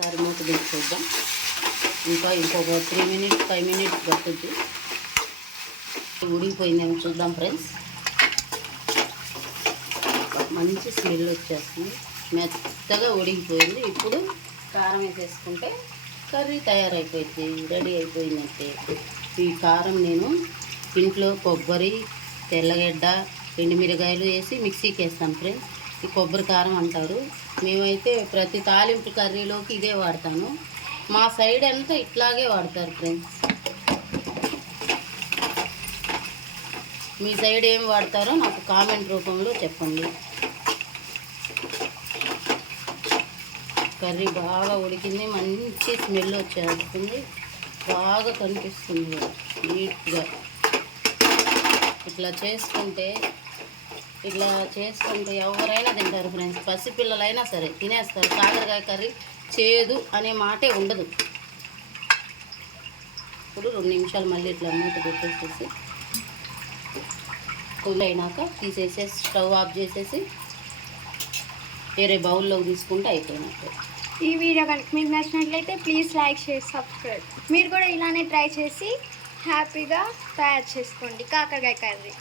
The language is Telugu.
ఒకసారి మూత తీసి చూద్దాం. ఇంకొక 3 మినిట్స్ 5 మినిట్స్ పట్టుద్ది. ఉడికిపోయిందేమో చూద్దాం ఫ్రెండ్స్. మంచి స్మెల్ వచ్చేస్తుంది, మెత్తగా ఉడికిపోయింది. ఇప్పుడు కారం వేసేసుకుంటే కర్రీ తయారైపోయింది, రెడీ అయిపోయిందంటే. ఈ కారం నేను ఇంట్లో కొబ్బరి, తెల్లగడ్డ, ఎండుమిరగాయలు వేసి మిక్సీకి వేస్తాను ఫ్రెండ్స్. ఈ కొబ్బరి కారం అంటారు. మేమైతే ప్రతి తాలింపు కర్రీలోకి ఇదే వాడతాను. మా సైడ్ అంతా ఇట్లాగే వాడతారు ఫ్రెండ్స్. మీ సైడ్ ఏం వాడతారో నాకు కామెంట్ రూపంలో చెప్పండి. కర్రీ బాగా ఉడికింది, మంచి స్మెల్ వచ్చేస్తుంది, బాగా కనిపిస్తుంది నీట్గా. ఇట్లా చేసుకుంటే ఎవరైనా తింటారు ఫ్రెండ్స్. పసిపిల్లలైనా సరే తినేస్తారు. కాకరకాయ కర్రీ చేదు అనే మాటే ఉండదు. ఇప్పుడు 2 నిమిషాలు మళ్ళీ ఇట్లా మూత పెట్టేసేసి కూల్ అయినాక తీసేసేసి స్టవ్ ఆఫ్ చేసేసి వేరే బౌల్లోకి తీసుకుంటే అయిపోయినట్టు. ఈ వీడియో కనుక మీకు నచ్చినట్లయితే ప్లీజ్ లైక్, షేర్, సబ్స్క్రైబ్. మీరు కూడా ఇలానే ట్రై చేసి హ్యాపీగా తయారు చేసుకోండి కాకరకాయ కర్రీ.